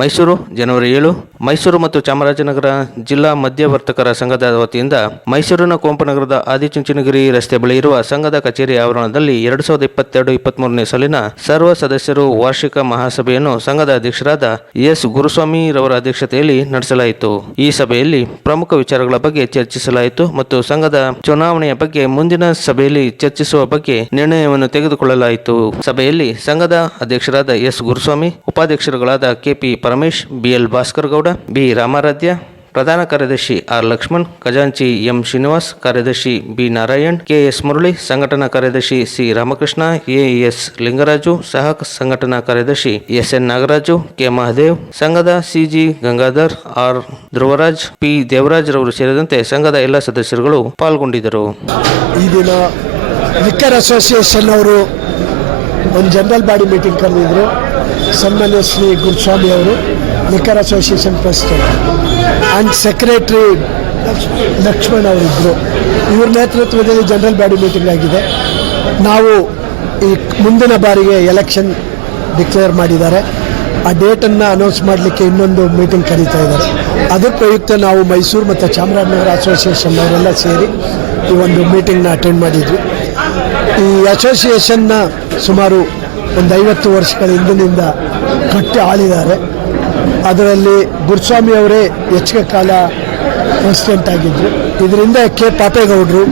ಮೈಸೂರು, ಜನವರಿ ಏಳು. ಮೈಸೂರು ಮತ್ತು ಚಾಮರಾಜನಗರ ಜಿಲ್ಲಾ ಮಧ್ಯವರ್ತಕರ ಸಂಘದ ವತಿಯಿಂದ ಮೈಸೂರಿನ ಕೋಂಪನಗರದ ಆದಿಚುಂಚನಗಿರಿ ರಸ್ತೆ ಬಳಿ ಇರುವ ಸಂಘದ ಕಚೇರಿ ಆವರಣದಲ್ಲಿ ಎರಡು ಸಾವಿರದ ಇಪ್ಪತ್ತೆರಡು ಇಪ್ಪತ್ಮೂರನೇ ಸಾಲಿನ ಸರ್ವ ಸದಸ್ಯರು ವಾರ್ಷಿಕ ಮಹಾಸಭೆಯನ್ನು ಸಂಘದ ಅಧ್ಯಕ್ಷರಾದ ಎಸ್. ಗುರುಸ್ವಾಮಿ ರವರ ಅಧ್ಯಕ್ಷತೆಯಲ್ಲಿ ನಡೆಸಲಾಯಿತು. ಈ ಸಭೆಯಲ್ಲಿ ಪ್ರಮುಖ ವಿಚಾರಗಳ ಬಗ್ಗೆ ಚರ್ಚಿಸಲಾಯಿತು ಮತ್ತು ಸಂಘದ ಚುನಾವಣೆಯ ಬಗ್ಗೆ ಮುಂದಿನ ಸಭೆಯಲ್ಲಿ ಚರ್ಚಿಸುವ ಬಗ್ಗೆ ನಿರ್ಣಯವನ್ನು ತೆಗೆದುಕೊಳ್ಳಲಾಯಿತು. ಸಭೆಯಲ್ಲಿ ಸಂಘದ ಅಧ್ಯಕ್ಷರಾದ S. Guruswamy, ಉಪಾಧ್ಯಕ್ಷರುಗಳಾದ K P Paramesh, B L Bhaskar Gowda B Ramaradhya, ಪ್ರಧಾನ ಕಾರ್ಯದರ್ಶಿ ಆರ್ ಲಕ್ಷ್ಮಣ್, ಖಜಾಂಚಿ ಎಂ ಶ್ರೀನಿವಾಸ್, ಕಾರ್ಯದರ್ಶಿ ಬಿ ನಾರಾಯಣ್ ಕೆಎಸ್ ಮುರಳಿ, ಸಂಘಟನಾ ಕಾರ್ಯದರ್ಶಿ ಸಿ ರಾಮಕೃಷ್ಣ ಎಎಸ್ ಲಿಂಗರಾಜು ಸಹ ಸಂಘಟನಾ ಕಾರ್ಯದರ್ಶಿ S N Nagaraju, K Mahadev, ಸಂಘದ C G Gangadhar, R Dhruvaraj, P Devaraj ರವರು ಸೇರಿದಂತೆ ಸಂಘದ ಎಲ್ಲ ಸದಸ್ಯರುಗಳು ಪಾಲ್ಗೊಂಡಿದ್ದರು. ಈ ದಿನ ಲಿಕ್ಕರ್ ಅಸೋಸಿಯೇಷನ್ ಅವರು ಒಂದು ಜನರಲ್ ಬಾಡಿ ಮೀಟಿಂಗ್ ಕರೆದಿದ್ರು. ಸನ್ಮಾನ್ಯ ಶ್ರೀ ಗುರುಸ್ವಾಮಿ ಅವರು, Nikhar association president and secretary Lakshman ಅವರಿದ್ದರು ಇವ್ರ ನೇತೃತ್ವದಲ್ಲಿ ಜನರಲ್ ಬಾಡಿ ಮೀಟಿಂಗ್ ಆಗಿದೆ. ನಾವು ಈ ಮುಂದಿನ ಬಾರಿಗೆ ಎಲೆಕ್ಷನ್ ಡಿಕ್ಲೇರ್ ಮಾಡಿದ್ದಾರೆ. ಆ ಡೇಟನ್ನು ಅನೌನ್ಸ್ ಮಾಡಲಿಕ್ಕೆ ಇನ್ನೊಂದು ಮೀಟಿಂಗ್ ಕರೀತಾ ಇದ್ದಾರೆ. ಅದರ ಪ್ರಯುಕ್ತ ನಾವು ಮೈಸೂರು ಮತ್ತು ಚಾಮರಾಜನಗರ ಅಸೋಸಿಯೇಷನ್ ಅವರೆಲ್ಲ ಸೇರಿ ಈ ಒಂದು ಮೀಟಿಂಗ್ನ ಅಟೆಂಡ್ ಮಾಡಿದ್ವಿ. ಈ ಅಸೋಸಿಯೇಷನ್ನ ಸುಮಾರು ಒಂದು ಐವತ್ತು ವರ್ಷಗಳ ಹಿಂದಿನಿಂದ ಕಟ್ಟಿ ಆಳಿದ್ದಾರೆ ಅದರಲ್ಲಿ ಗುರುಸ್ವಾಮಿ ಅವರೇ ಹೆಚ್ಚಿಗೆ ಕಾಲ ಪ್ರೆಸಿಡೆಂಟ್ ಆಗಿದ್ದರು ಇದರಿಂದ ಕೆ ಪಾಪೇಗೌಡರು,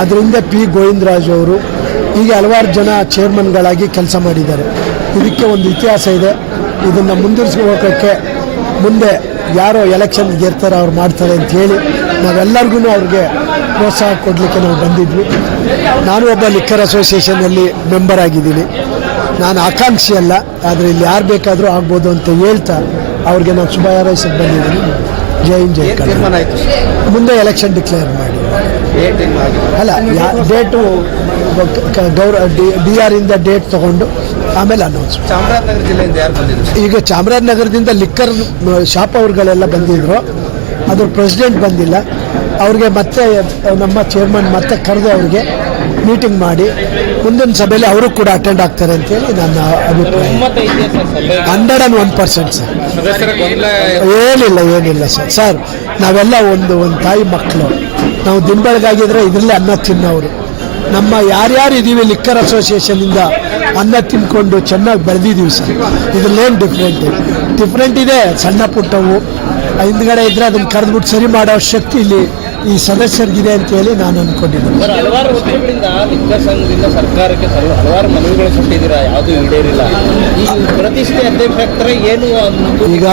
ಅದರಿಂದ ಪಿ ಗೋವಿಂದರಾಜು ಅವರು, ಹೀಗೆ ಹಲವಾರು ಜನ ಚೇರ್ಮನ್ಗಳಾಗಿ ಕೆಲಸ ಮಾಡಿದ್ದಾರೆ. ಇದಕ್ಕೆ ಒಂದು ಇತಿಹಾಸ ಇದೆ. ಇದನ್ನು ಮುಂದುವರಿಸ್ಕೋಕ್ಕೆ ಮುಂದೆ ಯಾರೋ ಎಲೆಕ್ಷನ್ ಗೆರ್ತಾರೆ ಅವ್ರು ಮಾಡ್ತಾರೆ ಅಂತ ಹೇಳಿ ನಾವೆಲ್ಲರಿಗೂ ಅವ್ರಿಗೆ ಪ್ರೋತ್ಸಾಹ ಕೊಡಲಿಕ್ಕೆ ನಾವು ಬಂದಿದ್ವಿ. ನಾನು ಒಬ್ಬ ಲಿಕ್ಕರ್ ಅಸೋಸಿಯೇಷನಲ್ಲಿ ಮೆಂಬರ್ ಆಗಿದ್ದೀನಿ. ನಾನು ಆಕಾಂಕ್ಷಿ ಅಲ್ಲ ಆದರೆ ಇಲ್ಲಿ ಯಾರು ಬೇಕಾದರೂ ಆಗ್ಬೋದು ಅಂತ ಹೇಳ್ತಾ ಅವ್ರಿಗೆ ನಾನು ಶುಭ ಹಾರೈಸಕ್ಕೆ ಬಂದಿದ್ದೀನಿ. ಜೈ ಹಿಂದ್ ಜೈ ಕನ್ನಡ ಮುಂದೆ ಎಲೆಕ್ಷನ್ ಡಿಕ್ಲೇರ್ ಮಾಡಿ. ಅಲ್ಲ ಡೇಟು ಗೌರ ಡಿ ಆರ್ ಇಂದ ಡೇಟ್ ತಗೊಂಡು ಆಮೇಲೆ ಅನೌನ್ಸ್ ಚಾಮರಾಜನಗರ ಜಿಲ್ಲೆಯಿಂದ ಯಾರು ಬಂದಿದ್ರು? ಈಗ ಚಾಮರಾಜನಗರದಿಂದ ಲಿಕ್ಕರ್ ಶಾಪ್ ಅವ್ರುಗಳೆಲ್ಲ ಬಂದಿದ್ರು. ಅದ್ರ ಪ್ರೆಸಿಡೆಂಟ್ ಬಂದಿಲ್ಲ. ಅವ್ರಿಗೆ ಮತ್ತೆ ನಮ್ಮ ಚೇರ್ಮನ್ ಮತ್ತೆ ಕರೆದು ಅವ್ರಿಗೆ ಮೀಟಿಂಗ್ ಮಾಡಿ. ಮುಂದಿನ ಸಭೆಯಲ್ಲಿ ಅವರು ಕೂಡ ಅಟೆಂಡ್ ಆಗ್ತಾರೆ ಅಂತೇಳಿ ನನ್ನ ಅಭಿಪ್ರಾಯ. Hundred and one percent sir. ಏನಿಲ್ಲ ಏನಿಲ್ಲ ಸರ್. ಸರ್, ನಾವೆಲ್ಲ ಒಂದು ಒಂದು ತಾಯಿ ಮಕ್ಕಳು. ನಾವು ದಿನ ಬೆಳಗಾಗಿದ್ರೆ ಇದರಲ್ಲೇ ಅನ್ನ ತಿನ್ನೋರು ನಮ್ಮ ಯಾರ್ಯಾರು ಇದ್ದೀವಿ ಲಿಕ್ಕರ್ ಅಸೋಸಿಯೇಷನಿಂದ ಅನ್ನ ತಿನ್ಕೊಂಡು ಚೆನ್ನಾಗಿ ಬೆಳೆದಿದ್ದೀವಿ ಸರ್. ಇದ್ರಲ್ಲೇನು ಡಿಫ್ರೆಂಟ್ ಡಿಫ್ರೆಂಟ್ ಇದೆ, ಸಣ್ಣ ಪುಟ್ಟವು. ಹಿಂದ್ಗಡೆ ಇದ್ರೆ ಅದನ್ನು ಕರೆದ್ಬಿಟ್ಟು ಸರಿ ಮಾಡೋ ಶಕ್ತಿ ಇಲ್ಲಿ ಈ ಸದಸ್ಯರಿಗಿದೆ ಅಂತೇಳಿ ನಾನು ಅಂದ್ಕೊಂಡಿದ್ದೀನಿ ಸರ್ ಹಲವಾರು ವರ್ಷಗಳಿಂದ ಸಂಘದಿಂದ ಸರ್ಕಾರಕ್ಕೆ ಸರ್ವ ಹಲವಾರು ಮನವಿಗಳು ಕೊಟ್ಟಿದ್ದೀರಾ? ಯಾವುದು ಈಡೇರಿಲ್ಲ. ಈ ಪ್ರತಿಷ್ಠೆ ಅಧ್ಯಕ್ಷರ ಏನು ಈಗ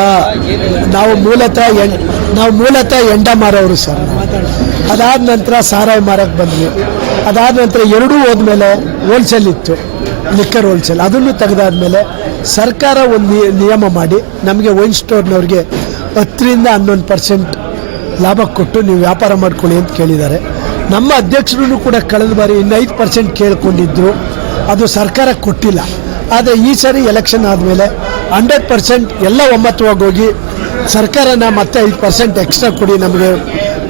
ನಾವು ಮೂಲತಃ ನಾವು ಮೂಲತಃ ಎಂಡ ಮಾರೋರು ಸರ್ ಅದಾದ ನಂತರ ಸಾರಾಯಿ ಮಾರಕ್ಕೆ ಬಂದ್ವಿ. ಅದಾದ ನಂತರ ಎರಡೂ ಹೋದ್ಮೇಲೆ ಹೋಲ್ಸೇಲ್ ಇತ್ತು. ಲಿಕ್ಕರ್ ಹೋಲ್ಸೇಲ್ ಅದನ್ನು ತೆಗೆದಾದ್ಮೇಲೆ ಸರ್ಕಾರ ಒಂದು ನಿಯಮ ಮಾಡಿ ನಮಗೆ ವೈನ್ ಸ್ಟೋರ್ನವ್ರಿಗೆ ಹತ್ತರಿಂದ ಹನ್ನೊಂದು ಪರ್ಸೆಂಟ್ ಲಾಭ ಕೊಟ್ಟು ನೀವು ವ್ಯಾಪಾರ ಮಾಡ್ಕೊಳ್ಳಿ ಅಂತ ಕೇಳಿದ್ದಾರೆ. ನಮ್ಮ ಅಧ್ಯಕ್ಷರು ಕೂಡ ಕಳೆದ ಬಾರಿ ಇನ್ನೈದು ಐದು ಪರ್ಸೆಂಟ್ ಕೇಳ್ಕೊಂಡಿದ್ರು. ಅದು ಸರ್ಕಾರ ಕೊಟ್ಟಿಲ್ಲ. ಆದರೆ ಈ ಸಾರಿ ಎಲೆಕ್ಷನ್ ಆದಮೇಲೆ ಹಂಡ್ರೆಡ್ ಪರ್ಸೆಂಟ್ ಎಲ್ಲ ಒಮ್ಮತವಾಗಿ ಹೋಗಿ ಸರ್ಕಾರನ ಮತ್ತೆ ಐದು ಪರ್ಸೆಂಟ್ ಎಕ್ಸ್ಟ್ರಾ ಕೊಡಿ ನಮಗೆ.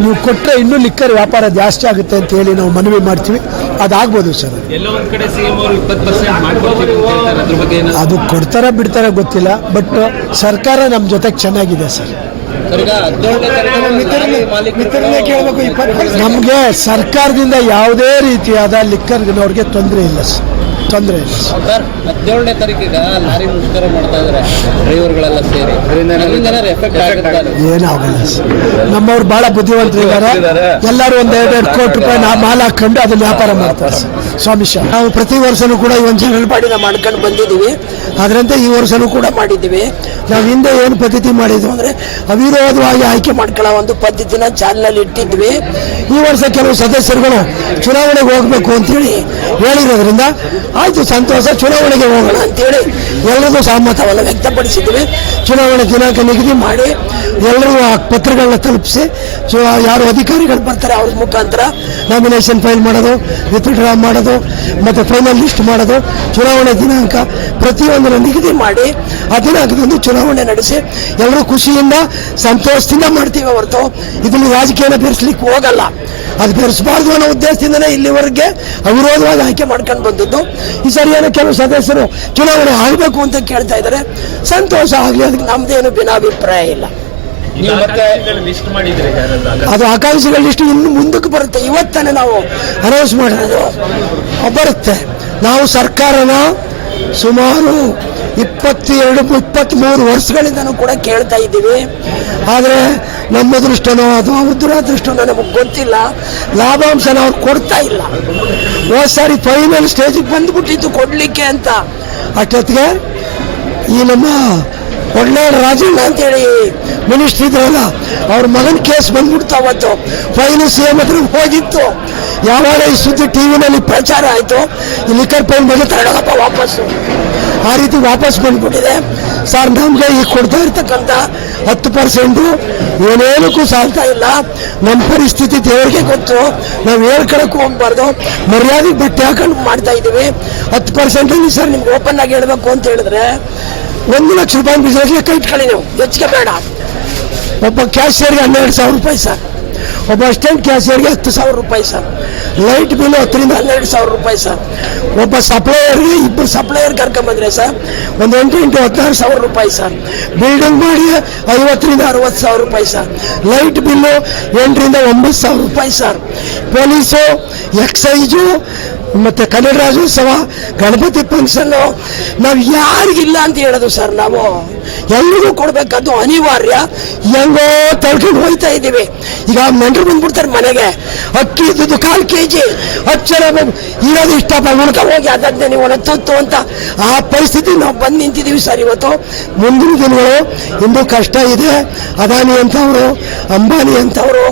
ನೀವು ಕೊಟ್ಟರೆ ಇನ್ನೂ ಲಿಕ್ಕರ್ ವ್ಯಾಪಾರ ಜಾಸ್ತಿ ಆಗುತ್ತೆ ಅಂತ ಹೇಳಿ ನಾವು ಮನವಿ ಮಾಡ್ತೀವಿ. ಅದಾಗ್ಬೋದು ಸರ್ ಅದು. ಕೊಡ್ತಾರ ಬಿಡ್ತಾರ ಗೊತ್ತಿಲ್ಲ. ಬಟ್ ಸರ್ಕಾರ ನಮ್ಮ ಜೊತೆಗೆ ಚೆನ್ನಾಗಿದೆ ಸರ್. ನಮಗೆ ಸರ್ಕಾರದಿಂದ ಯಾವುದೇ ರೀತಿಯಾದ ಲಿಕ್ಕರ್ನವ್ರಿಗೆ ತೊಂದರೆ ಇಲ್ಲ ಸರ್. ತೊಂದರೆ ಇಲ್ಲ. ಸರ್ ಹದಿನೇಳನೇ ತಾರೀಕಿಗೆ ಲಾರಿ ಮುಷ್ಕರ ಮಾಡ್ತಾ ಇದಾರೆ. ಡ್ರೈವರ್ಗಳೆಲ್ಲ ಸೇರಿ. ಏನಾಗಲ್ಲ ಸರ್. ನಮ್ಮವ್ರು ಬಹಳ ಬುದ್ಧಿವಂತರಿದ್ದಾರೆ. ಎಲ್ಲರೂ ಒಂದು ಎರಡು ಎರಡು ಕೋಟಿ ರೂಪಾಯಿ ನಾ ಮಾಲ್ ಹಾಕೊಂಡು ಅದನ್ನ ವ್ಯಾಪಾರ ಮಾಡ್ತಾರೆ ಸ್ವಾಮಿ ಶಾ. ನಾವು ಪ್ರತಿ ವರ್ಷನೂ ಕೂಡ ಈ ಒಂದು ಜನರಲ್ ಬಾಡಿನ ಮಾಡ್ಕೊಂಡು ಬಂದಿದ್ದೀವಿ. ಅದರಂತೆ ಈ ವರ್ಷನೂ ಕೂಡ ಮಾಡಿದ್ದೀವಿ. ನಾವು ಹಿಂದೆ ಏನು ಪದ್ಧತಿ ಮಾಡಿದ್ವಿ ಅಂದರೆ ಅವಿರೋಧವಾಗಿ ಆಯ್ಕೆ ಮಾಡ್ಕೊಳ್ಳೋ ಒಂದು ಪದ್ಧತಿನ ಚಾಲನಲ್ಲಿ ಇಟ್ಟಿದ್ವಿ. ಈ ವರ್ಷ ಕೆಲವು ಸದಸ್ಯರುಗಳು ಚುನಾವಣೆಗೆ ಹೋಗಬೇಕು ಅಂತೇಳಿ ಹೇಳಿರೋದ್ರಿಂದ ಆಯಿತು, ಸಂತೋಷ. ಚುನಾವಣೆಗೆ ಹೋಗೋಣ ಅಂತೇಳಿ ಎಲ್ಲರಿಗೂ ಸಹಮತವನ್ನು ವ್ಯಕ್ತಪಡಿಸಿದ್ವಿ. ಚುನಾವಣೆ ದಿನಾಂಕ ನಿಗದಿ ಮಾಡಿ ಎಲ್ಲರೂ ಆ ಪತ್ರಗಳನ್ನ ತಲುಪಿಸಿ ಸೊ ಯಾರು ಅಧಿಕಾರಿಗಳು ಬರ್ತಾರೆ ಅವ್ರ ಮುಖಾಂತರ ನಾಮಿನೇಷನ್ ಫೈಲ್ ಮಾಡೋದು ವಿತ್ಡ್ರಾ ಮಾಡೋದು, ಮತ್ತು ಫೈನಲ್ ಲಿಸ್ಟ್ ಮಾಡೋದು, ಚುನಾವಣೆ ದಿನಾಂಕ ಪ್ರತಿಯೊಂದನ್ನು ನಿಗದಿ ಮಾಡಿ ಆ ದಿನಾಂಕದಂದು ಚುನಾವಣೆ ನಡೆಸಿ ಎಲ್ಲರೂ ಖುಷಿಯಿಂದ, ಸಂತೋಷದಿಂದ ಮಾಡ್ತೀವಿ ಹೊರತು. ಇದನ್ನು ರಾಜಕೀಯನ ಬೆರೆಸ್ಲಿಕ್ಕೆ ಹೋಗಲ್ಲ. ಅದು ಬೆರೆಸಬಾರ್ದು ಅನ್ನೋ ಉದ್ದೇಶದಿಂದನೇ ಇಲ್ಲಿವರೆಗೆ ಅವಿರೋಧವಾಗಿ ಆಯ್ಕೆ ಮಾಡ್ಕೊಂಡು ಬಂದದ್ದು. ಈ ಸರಿ ಏನೋ ಕೆಲವು ಸದಸ್ಯರು ಚುನಾವಣೆ ಆಗಬೇಕು ಅಂತ ಕೇಳ್ತಾ ಇದ್ದಾರೆ. ಸಂತೋಷ ಆಗಲಿ ಅದಕ್ಕೆ ನಮ್ದೇನು ಭಿನ್ನಾಭಿಪ್ರಾಯ ಇಲ್ಲ. ಅದು ಆಕಾಂಕ್ಷಿಗಳ ಲಿಸ್ಟ್ ಇನ್ನು ಮುಂದಕ್ಕೆ ಬರುತ್ತೆ. ಇವತ್ತಾನೆ ನಾವು ಅನೌನ್ಸ್ ಮಾಡಿರೋದು. ಬರುತ್ತೆ ನಾವು ಸರ್ಕಾರನ ಸುಮಾರು ಇಪ್ಪತ್ತೆರಡು, ಇಪ್ಪತ್ತ್ಮೂರು ವರ್ಷಗಳಿಂದನೂ ಕೂಡ ಕೇಳ್ತಾ ಇದ್ದೀವಿ. ಆದರೆ ನಮ್ಮ ಅದೃಷ್ಟನೋ ಅದು ಅವ್ರ ದುರಾದೃಷ್ಟನೋ ನಮಗೆ ಗೊತ್ತಿಲ್ಲ. ಲಾಭಾಂಶನ ಅವ್ರು ಕೊಡ್ತಾ ಇಲ್ಲ. ಹೋದ ಸಾರಿ ಫೈನಲ್ ಸ್ಟೇಜಿಗೆ ಬಂದ್ಬಿಟ್ಟಿತ್ತು ಕೊಡಲಿಕ್ಕೆ ಅಂತ. ಅಷ್ಟೊತ್ತಿಗೆ ಈ ನಮ್ಮ ಒಳ್ಳೆಯ ರಾಜಣ್ಣ ಅಂತೇಳಿ ಮಿನಿಸ್ಟ್ರ್ ಇದ್ರಲ್ಲ, ಅವ್ರ ಮಗನ ಕೇಸ್ ಬಂದ್ಬಿಡ್ತು ಅವತ್ತು. ಫೈನು ಸಿ ಹತ್ರ ಹೋಗಿತ್ತು. ಯಾವಾಗ ಈ ಸುದ್ದಿ ಟಿ ವಿನಲ್ಲಿ ಪ್ರಚಾರ ಆಯಿತು ಲಿಕ್ಕರ್ ಪೈನ್ ಬಗ್ಗೆ ತಗೊಳಗಪ್ಪ ವಾಪಸ್ಸು. ಆ ರೀತಿ ವಾಪಸ್ ಬಂದ್ಬಿಟ್ಟಿದೆ. ಸರ್ ನಮಗೆ ಈಗ ಕೊಡ್ತಾ ಇರ್ತಕ್ಕಂಥ ಹತ್ತು ಪರ್ಸೆಂಟು ಏನೇನಕ್ಕೂ ಸಾಲ್ತಾ ಇಲ್ಲ. ನಮ್ಮ ಪರಿಸ್ಥಿತಿ ದೇವರಿಗೆ ಗೊತ್ತು. ನಾವು ಹೇಳ್ಕೊಳಕ್ಕೂ ಹೋಗ್ಬಾರ್ದು. ಮರ್ಯಾದೆ ಬಟ್ಟೆ ಹಾಕೊಂಡು ಮಾಡ್ತಾ ಇದ್ದೀವಿ. ಹತ್ತು ಪರ್ಸೆಂಟಲ್ಲಿ ಸರ್ ನಿಮ್ಗೆ ಓಪನ್ ಆಗಿ ಹೇಳಬೇಕು ಅಂತ ಹೇಳಿದ್ರೆ ಒಂದು ಲಕ್ಷ ರೂಪಾಯಿ ಬಿಸ್ನೆಸ್ ಕೈ ಇಟ್ಕೊಳ್ಳಿ ನೀವು. ಹೆಚ್ಚಿಗೆ ಬೇಡ. ಒಬ್ಬ ಕ್ಯಾಶಿಯರ್ಗೆ ಹನ್ನೆರಡು ಸಾವಿರ ರೂಪಾಯಿ ಸರ್. ಒಬ್ಬ ಸ್ಟ್ಯಾಂಡ್ ಕ್ಯಾಶಿಯರ್ಗೆ ಹತ್ತು ಸಾವಿರ ರೂಪಾಯಿ ಸರ್ ಲೈಟ್ ಬಿಲ್ ಹತ್ತರಿಂದ ಹನ್ನೆರಡು ಸಾವಿರ ರೂಪಾಯಿ ಸರ್ ಒಬ್ಬ ಸಪ್ಲೈಯರ್ಗೆ ಇಬ್ಬರು ಸಪ್ಲೈಯರ್ ಕರ್ಕೊಂಬಂದ್ರೆ ಸರ್ ಒಂದು ಎಂಟು ಇಂಟು ಹದಿನಾರು ಸಾವಿರ ರೂಪಾಯಿ ಸರ್ ಬಿಲ್ಡಿಂಗ್ ಮಾಡಿ ಐವತ್ತರಿಂದ ಅರವತ್ತು ಸಾವಿರ ರೂಪಾಯಿ ಸರ್ ಲೈಟ್ ಬಿಲ್ಲು ಎಂಟರಿಂದ ಒಂಬತ್ತು ಸಾವಿರ ರೂಪಾಯಿ ಸರ್ ಪೊಲೀಸು ಎಕ್ಸೈಜು ಮತ್ತೆ ಕನ್ನಡ ರಾಜ್ಯೋತ್ಸವ ಗಣಪತಿ ಫಂಕ್ಷನ್ನು ನಾವು ಯಾರಿಗಿಲ್ಲ ಅಂತ ಹೇಳೋದು ಸರ್ ನಾವು ಎಲ್ರಿಗೂ ಕೊಡ್ಬೇಕದು ಅನಿವಾರ್ಯ. ಹೆಂಗೋ ತಳ್ಕೊಂಡು ಹೋಯ್ತಾ ಇದ್ದೀವಿ. ಈಗ ನೆಂಟರು ಬಂದ್ಬಿಡ್ತಾರೆ ಮನೆಗೆ. ಅಕ್ಕಿ ಇದ್ದದ್ದು ಕಾಲು ಕೆ ಜಿ ಹತ್ತು ಬಂದು ಇರೋದು ಇಷ್ಟಪ್ಪ ಉಳ್ಕ ಹೋಗಿ ಅದನ್ನೇ ನೀವು ತುತ್ತು ಅಂತ ಆ ಪರಿಸ್ಥಿತಿ ನಾವು ಬಂದು ನಿಂತಿದ್ದೀವಿ ಸರ್ ಇವತ್ತು. ಮುಂದಿನ ದಿನಗಳು ಇಂದು ಕಷ್ಟ ಇದೆ. ಅದಾನಿ ಅಂತವರು, ಅಂಬಾನಿ ಅಂತವರು,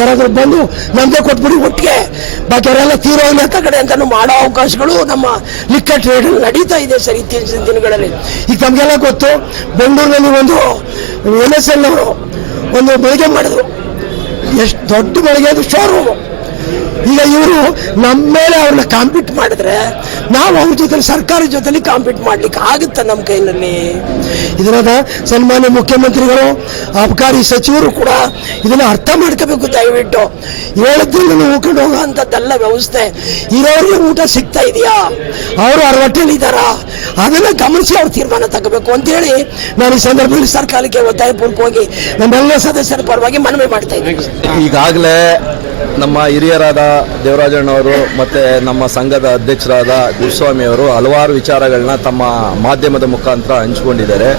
ಯಾರಾದರೂ ಬಂದು ನಮ್ಮದೇ ಕೊಟ್ಬಿಡಿ ಒಟ್ಟಿಗೆ. ಬಾಕಿಯವರೆಲ್ಲ ತೀರೋಗ್ಲಿ ಅಂತ ಕಡೆ ಅಂತಾನು ಮಾಡೋ ಅವಕಾಶಗಳು ನಮ್ಮ ಲಿಕ್ಕರ್ ಟ್ರೇಡ್ ನಡೀತಾ ಇದೆ ಸರ್ ಇತ್ತೀಚಿನ ದಿನಗಳಲ್ಲಿ. ಈಗ ನಮಗೆಲ್ಲ ಗೊತ್ತು, ಬೆಂಗಳೂರಿನಲ್ಲಿ ಒಂದು ಎನ್ ಎಸ್ ಎಲ್ ಅವರು ಒಂದು ಬೆಳಗ್ಗೆ ಮಾಡಿದ್ರು. ಎಷ್ಟು ದೊಡ್ಡ ಬೆಳಗ್ಗೆ ಅದು ಶೋರೂಮು ಈಗ ಇವರು ನಮ್ಮ ಮೇಲೆ ಅವ್ರನ್ನ ಕಾಂಪೀಟ್ ಮಾಡಿದ್ರೆ ನಾವು ಅವ್ರ ಜೊತೆ ಸರ್ಕಾರ ಜೊತೆಲಿ ಕಾಂಪೀಟ್ ಮಾಡ್ಲಿಕ್ಕೆ ಆಗುತ್ತೆ ನಮ್ಮ ಕೈನಲ್ಲಿ? ಇದರಾದ ಸನ್ಮಾನ್ಯ ಮುಖ್ಯಮಂತ್ರಿಗಳು, ಅಬಕಾರಿ ಸಚಿವರು ಕೂಡ ಇದನ್ನ ಅರ್ಥ ಮಾಡ್ಕೋಬೇಕು ದಯವಿಟ್ಟು. ಹೇಳದ್ದಿಲ್ಲ ಉಳ್ಕೊಂಡು ಹೋಗೋ ಅಂಥದ್ದೆಲ್ಲ ವ್ಯವಸ್ಥೆ ಇರೋರಿಗೆ ಊಟ ಸಿಗ್ತಾ ಇದೆಯಾ? ಅವರು ಅರವಟ್ಟಲ್ಲಿ ಇದ್ದಾರಾ ಅದನ್ನ ಗಮನಿಸಿ ಅವ್ರು ತೀರ್ಮಾನ ತಗೋಬೇಕು ಅಂತೇಳಿ ನಾನು ಈ ಸಂದರ್ಭದಲ್ಲಿ ಸರ್ಕಾರಕ್ಕೆ ಒತ್ತಾಯ ಒತ್ತಾಯಪೂರ್ವಕವಾಗಿ ನಮ್ಮೆಲ್ಲ ಸದಸ್ಯರ ಪರವಾಗಿ ಮನವಿ ಮಾಡ್ತಾ ಇದ್ದೀನಿ. ಈಗಾಗಲೇ ನಮ್ಮ ಹಿರಿಯರಾದ ದೇವರಾಜಣ್ಣವರು ಮತ್ತು ನಮ್ಮ ಸಂಘದ ಅಧ್ಯಕ್ಷರಾದ ಗುರುಸ್ವಾಮಿಯವರು ಹಲವಾರು ವಿಚಾರಗಳನ್ನ ತಮ್ಮ ಮಾಧ್ಯಮದ ಮುಖಾಂತರ ಹಂಚ್ಕೊಂಡಿದ್ದಾರೆ.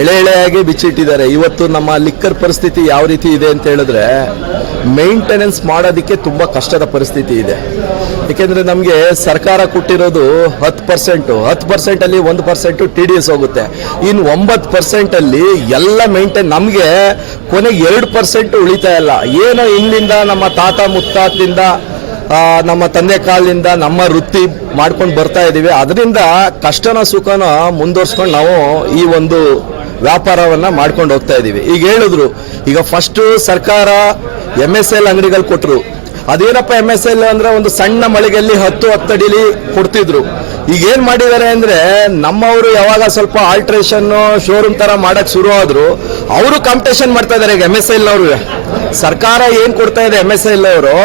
ಎಳೆ ಎಳೆಯಾಗಿ ಬಿಚ್ಚಿಟ್ಟಿದ್ದಾರೆ. ಇವತ್ತು ನಮ್ಮ ಲಿಕ್ಕರ್ ಪರಿಸ್ಥಿತಿ ಯಾವ ರೀತಿ ಇದೆ ಅಂತ ಹೇಳಿದ್ರೆ ಮೇಂಟೆನೆನ್ಸ್ ಮಾಡೋದಕ್ಕೆ ತುಂಬ ಕಷ್ಟದ ಪರಿಸ್ಥಿತಿ ಇದೆ. ಏಕೆಂದರೆ ನಮಗೆ ಸರ್ಕಾರ ಕೊಟ್ಟಿರೋದು ಹತ್ತು ಪರ್ಸೆಂಟು ಹತ್ತು ಪರ್ಸೆಂಟಲ್ಲಿ ಒಂದು ಪರ್ಸೆಂಟು ಟಿ ಡಿ ಎಸ್ ಹೋಗುತ್ತೆ. ಇನ್ನು ಒಂಬತ್ತು ಪರ್ಸೆಂಟಲ್ಲಿ ಎಲ್ಲ ಮೇಂಟೈನ್, ನಮಗೆ ಕೊನೆಗೆ ಎರಡು ಪರ್ಸೆಂಟು ಉಳಿತಾಯ ಇಲ್ಲ. ಏನೋ ಇಲ್ಲಿಂದ ನಮ್ಮ ತಾತ ಮುತ್ತಾತಿಂದ ನಮ್ಮ ತಂದೆ ಕಾಲದಿಂದ ನಮ್ಮ ವೃತ್ತಿ ಮಾಡ್ಕೊಂಡು ಬರ್ತಾ ಇದ್ದೀವಿ ಅದರಿಂದ ಕಷ್ಟನ ಸುಖನ ಮುಂದುವರ್ಸ್ಕೊಂಡು ನಾವು ಈ ಒಂದು ವ್ಯಾಪಾರವನ್ನ ಮಾಡ್ಕೊಂಡು ಹೋಗ್ತಾ ಇದ್ದೀವಿ ಈಗ ಹೇಳಿದ್ರು, ಈಗ ಫಸ್ಟ್ ಸರ್ಕಾರ ಎಂ ಎಸ್ ಎಲ್ ಅಂಗಡಿಗಳು ಕೊಟ್ಟರು ಅದೇನಪ್ಪ ಎಂ ಎಸ್ ಎಲ್ ಅಂದ್ರೆ ಒಂದು ಸಣ್ಣ ಮಳಿಗೆಯಲ್ಲಿ ಹತ್ತು ಹತ್ತಡಿಲಿ ಕೊಡ್ತಿದ್ರು. ಈಗ ಏನ್ ಮಾಡಿದ್ದಾರೆ ಅಂದ್ರೆ ನಮ್ಮವರು ಯಾವಾಗ ಸ್ವಲ್ಪ ಆಲ್ಟ್ರೇಷನ್ ಶೋರೂಮ್ ತರ ಮಾಡಕ್ ಶುರು ಆದ್ರು, ಅವರು ಕಾಂಪಿಟೇಷನ್ ಮಾಡ್ತಾ ಇದಾರೆ ಈಗ ಎಂ ಎಸ್ ಎಲ್ ಅವರು ಸರ್ಕಾರ ಏನ್ ಕೊಡ್ತಾ ಇದೆ ಎಂ ಎಸ್ ಎಲ್ ಅವರು,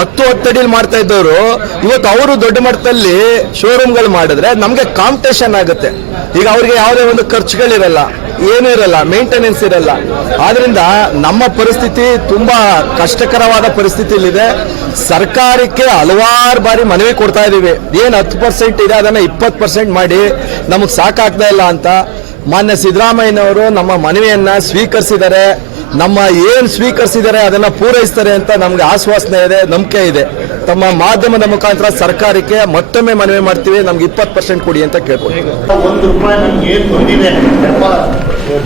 ಹತ್ತು ಹತ್ತಡಿಲಿ ಮಾಡ್ತಾ ಇದ್ದವರು, ಇವತ್ತು ಅವರು ದೊಡ್ಡ ಮಟ್ಟದಲ್ಲಿ ಶೋರೂಮ್ಗಳು ಮಾಡಿದ್ರೆ ನಮಗೆ ಕಾಂಪಿಟೇಷನ್ ಆಗುತ್ತೆ. ಈಗ ಅವ್ರಿಗೆ ಯಾವುದೇ ಒಂದು ಖರ್ಚುಗಳಿರಲ್ಲ. ಏನೂ ಇರಲ್ಲ ಮೇಂಟೆನೆನ್ಸ್ ಇರಲ್ಲ. ಆದ್ರಿಂದ ನಮ್ಮ ಪರಿಸ್ಥಿತಿ ತುಂಬಾ ಕಷ್ಟಕರವಾದ ಪರಿಸ್ಥಿತಿಯಲ್ಲಿದೆ. ಸರ್ಕಾರಕ್ಕೆ ಹಲವಾರು ಬಾರಿ ಮನವಿ ಕೊಡ್ತಾ ಇದೀವಿ ಏನು ಹತ್ತು ಪರ್ಸೆಂಟ್ ಇದೆ, ಅದನ್ನ ಇಪ್ಪತ್ತು ಪರ್ಸೆಂಟ್ ಮಾಡಿ, ನಮಗೆ ಸಾಕಾಗ್ತಾ ಇಲ್ಲ ಅಂತ. ಮಾನ್ಯ ಸಿದ್ದರಾಮಯ್ಯನವರು ನಮ್ಮ ಮನವಿಯನ್ನ ಸ್ವೀಕರಿಸಿದ್ದಾರೆ. ನಮ್ಮ ಏನು ಸ್ವೀಕರಿಸಿದ್ದಾರೆ ಅದನ್ನು ಪೂರೈಸ್ತಾರೆ ಅಂತ ನಮಗೆ ಆಶ್ವಾಸನೆ ಇದೆ, ನಂಬಿಕೆ ಇದೆ. ತಮ್ಮ ಮಾಧ್ಯಮದ ಮುಖಾಂತರ ಸರ್ಕಾರಕ್ಕೆ ಮತ್ತೊಮ್ಮೆ ಮನವಿ ಮಾಡ್ತೀವಿ, ನಮ್ಗೆ ಇಪ್ಪತ್ತು ಪರ್ಸೆಂಟ್ ಕೊಡಿ ಅಂತ ಕೇಳ್ಕೊಳ್ತೀವಿ.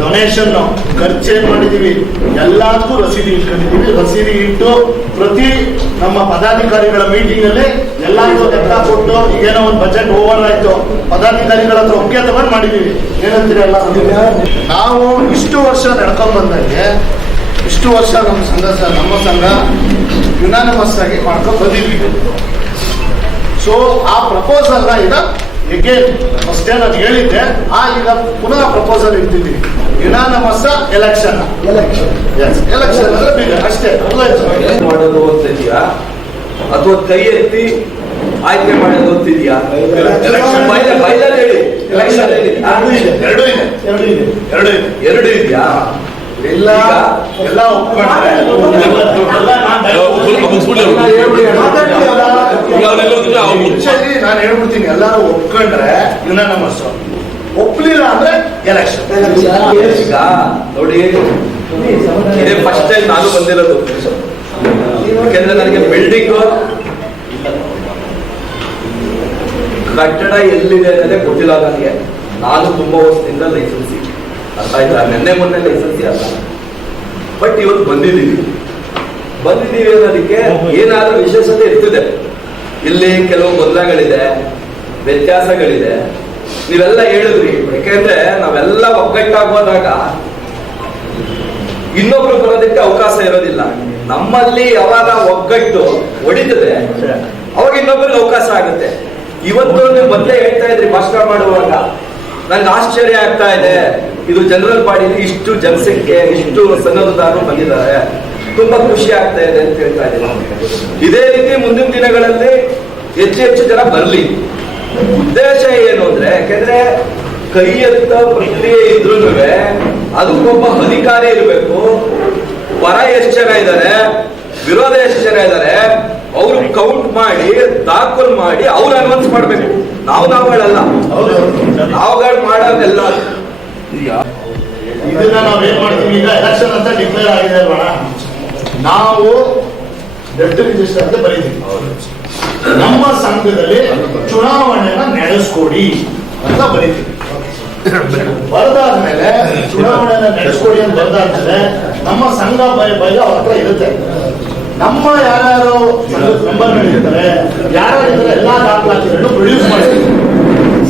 ಡೊನೇಷನ್ ಖರ್ಚೆ ಮಾಡಿದೀವಿ? ಎಲ್ಲದಕ್ಕೂ ರಸೀದಿ ಇಟ್ಕೊಂಡಿದೀವಿ. ರಸೀದಿ ಇಟ್ಟು ಪ್ರತಿ ನಮ್ಮ ಪದಾಧಿಕಾರಿಗಳ ಮೀಟಿಂಗ್ನಲ್ಲಿ ಎಲ್ಲರಿಗೂ ಲೆಕ್ಕ ಕೊಟ್ಟು ಏನೋ ಒಂದು ಬಜೆಟ್ ಓವರ್ ಆಯ್ತು. ಪದಾಧಿಕಾರಿಗಳ ಹತ್ರ ಒಪ್ಪಿಗೆ ತಗೊಂಡು ಮಾಡಿದೀವಿ. ಏನಂತೀರಿ ಎಲ್ಲ ನಾವು ಇಷ್ಟು ವರ್ಷ ನಡ್ಕೊಂಡ್ ಬಂದಂಗೆ, ಇಷ್ಟು ವರ್ಷ ನಮ್ಮ ಸಂಘ ನಮ್ಮ ಸಂಘ ಯುನಾನಿಮಸ್ ಆಗಿ ಮಾಡ್ಕೊಂಡು ಬಂದಿದ್ವಿ. ಸೊ ಆ ಪ್ರಪೋಸಲ್ ಈಗ ಎಗೇನ್ ಅಷ್ಟೇ ನಾನು ಹೇಳಿದ್ದೆ. ಆ ಈಗ ಪುನಃ ಪ್ರಪೋಸಲ್ ಇಟ್ಟಿದ್ದೀವಿ ಯುನಾನಮಸ್ ಎಲೆಕ್ಷನ್ ಎಲೆಕ್ಷನ್ ಎಲೆಕ್ಷನ್ ಅಂದ್ರೆ ಬೀಗ ಅಷ್ಟೇ? ಮಾಡೋದು ಅಂತಿದ್ಯಾ ಅಥವಾ ಕೈ ಎತ್ತಿ ಆಯ್ಕೆ ಮಾಡೋದು ಅಂತಿದ್ಯಾ ಬೈಲಲ್ಲಿ ಹೇಳಿ ಎಲೆಕ್ಷನ್ ಹೇಳಿ ಎರಡೂ ಇದೆ. ಎರಡೂ ಇದೆ. ಎರಡು ಇದೆ. ಎರಡೂ ಇದೆ. ಎರಡು ಇದೆಯಾ? ಎಲ್ಲ ಎಲ್ಲ ಮುಂಚೆಲಿ ನಾನು ಹೇಳ್ಬಿಡ್ತೀನಿ, ಎಲ್ಲರೂ ಒಪ್ಕೊಂಡ್ರೆ ಯುನಾನಮಸ್ ಒಪ್ಲಿಲ್ಲ ಅಂದ್ರೆ ಎಲೆಕ್ಷನ್ ಈಗ ನೋಡಿ ಇದೇ ಫಸ್ಟ್ ಟೈಮ್ ನಾನು ಬಂದಿರೋದು ಯಾಕೆಂದ್ರೆ ನನಗೆ ಬಿಲ್ಡಿಂಗ್ ಕಟ್ಟಡ ಎಲ್ಲಿದೆ ಅನ್ನೋದೇ ಗೊತ್ತಿಲ್ಲ ನನಗೆ. ನಾನು ತುಂಬಾ ವರ್ಷದಿಂದ ಲೈಸೆನ್ಸಿ ಅರ್ಥ ಆಯ್ತಾ? ನೆನ್ನೆ ಮೊನ್ನೆ ಲೈಸೆನ್ಸಿ ಅಲ್ಲ. ಬಟ್ ಇವತ್ತು ಬಂದಿದ್ದೀವಿ. ಬಂದಿದ್ದೀವಿ ಅನ್ನೋದಕ್ಕೆ ಏನಾದ್ರೂ ವಿಶೇಷತೆ ಇರ್ತದೆ. ಇಲ್ಲಿ ಕೆಲವು ಗೊಂದಲಗಳಿದೆ ವ್ಯತ್ಯಾಸಗಳಿದೆ. ನೀವೆಲ್ಲ ಹೇಳಿದ್ರಿ. ಯಾಕೆಂದ್ರೆ ನಾವೆಲ್ಲ ಒಗ್ಗಟ್ಟಾಗೋದಾಗ ಇನ್ನೊಬ್ರು ಬರೋದಕ್ಕೆ ಅವಕಾಶ ಇರೋದಿಲ್ಲ. ನಮ್ಮಲ್ಲಿ ಯಾವಾಗ ಒಗ್ಗಟ್ಟು ಹೊಡಿತದೆ ಅವಾಗ ಇನ್ನೊಬ್ಬರಿಗೆ ಅವಕಾಶ ಆಗುತ್ತೆ. ಇವತ್ತು ನೀವು ಮೊದಲೇ ಹೇಳ್ತಾ ಇದ್ರಿ ಭಾಷಣ ಮಾಡುವಾಗ. ನಂಗೆ ಆಶ್ಚರ್ಯ ಆಗ್ತಾ ಇದೆ. ಇದು ಜನರಲ್ ಬಾಡಿಯಲ್ಲಿ ಇಷ್ಟು ಜನಸಂಖ್ಯೆ ಇಷ್ಟು ಸನ್ನದ್ಧರು ಬಂದಿದ್ದಾರೆ. ತುಂಬಾ ಖುಷಿ ಆಗ್ತಾ ಇದೆ ಅಂತ ಹೇಳ್ತಾ ಇದ್ದೀನಿ. ಇದೇ ರೀತಿ ಮುಂದಿನ ದಿನಗಳಲ್ಲಿ ಹೆಚ್ಚು ಹೆಚ್ಚು ಜನ ಬರಲಿ. ಉದ್ದೇಶ ಏನು ಅಂದ್ರೆ ಯಾಕೆಂದ್ರೆ ಕೈ ಎತ್ತ ಪ್ರಕ್ರಿಯೆ ಇದ್ರು ಅದಕ್ಕೊಬ್ಬ ಅಧಿಕಾರಿ ಇರಬೇಕು. ಪರ ಎಷ್ಟು ಜನ ಇದ್ದಾರೆ ವಿರೋಧ ಎಷ್ಟು ಜನ ಇದ್ದಾರೆ ಅವರು ಕೌಂಟ್ ಮಾಡಿ ದಾಖಲು ಮಾಡಿ ಅವ್ರು ಅನೌನ್ಸ್ ಮಾಡ್ಬೇಕು. ನಾವು ನಾವುಗಳಲ್ಲ. ನಾವುಗಳು ಮಾಡೋದೆಲ್ಲ ಇದನ್ನ ನಾವೇನ್ ಮಾಡ್ತೀವಿ ಈಗ ಎಲೆಕ್ಷನ್ ಅಂತ ಡಿಕ್ಲೇರ್ ಆಗಿದೆ ಅಲ್ವಣ ನಾವು ಡೆಡ್ ರಿಜಿಸ್ಟರ್ ಅಂತ ಬರೀತೀವಿ. ನಮ್ಮ ಸಂಘದಲ್ಲಿ ಚುನಾವಣೆಯನ್ನ ನಡೆಸ್ಕೊಡಿ ಅಂತ ಬರೀತೀವಿ. ಬರೆದಾದ್ಮೇಲೆ ಚುನಾವಣೆಯನ್ನ ನಡೆಸ್ಕೊಡಿ ಅಂತ ಬರೆದಾದ್ಮೇಲೆ ನಮ್ಮ ಸಂಘ ಬಯ ಬಯ ಅವ್ರ ಹತ್ರ ಇರುತ್ತೆ. ನಮ್ಮ ಯಾರ್ಯಾರು ಮೆಂಬರ್ಗಳಿರ್ತಾರೆ ಯಾರ್ಯಾರು ಎಲ್ಲಾ ದಾಖಲಾತಿಗಳನ್ನು ಪ್ರೊಡ್ಯೂಸ್ ಮಾಡ್ತೀವಿ.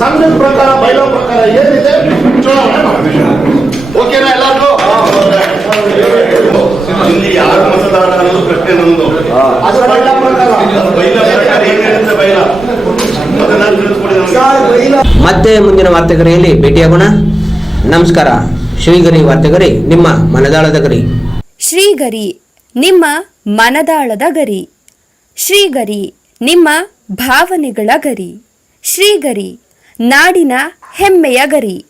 ಸಂಘದ ಪ್ರಕಾರ ಬೈಲೋ ಪ್ರಕಾರ ಏನಿದೆ? ಓಕೆನಾ ಎಲ್ಲಾರ್ಗೂ ಇಲ್ಲಿ ಯಾರು ಮತದಾರ ಅನ್ನೋದು ಪ್ರಶ್ನೆ ನಂದು. ಮತ್ತೆ ಮುಂದಿನ ವಾರ್ತೆಗರಿಯಲ್ಲಿ ಭೇಟಿಯಾಗೋಣ. ನಮಸ್ಕಾರ. ಶ್ರೀಗರಿ ವಾರ್ತೆಗರಿ ನಿಮ್ಮ ಮನದಾಳದ ಗರಿ. ಶ್ರೀಗರಿ ನಿಮ್ಮ ಮನದಾಳದ ಗರಿ. ಶ್ರೀಗರಿ ನಿಮ್ಮ ಭಾವನೆಗಳ ಗರಿ. ಶ್ರೀಗರಿ ನಾಡಿನ ಹೆಮ್ಮೆಯ ಗರಿ.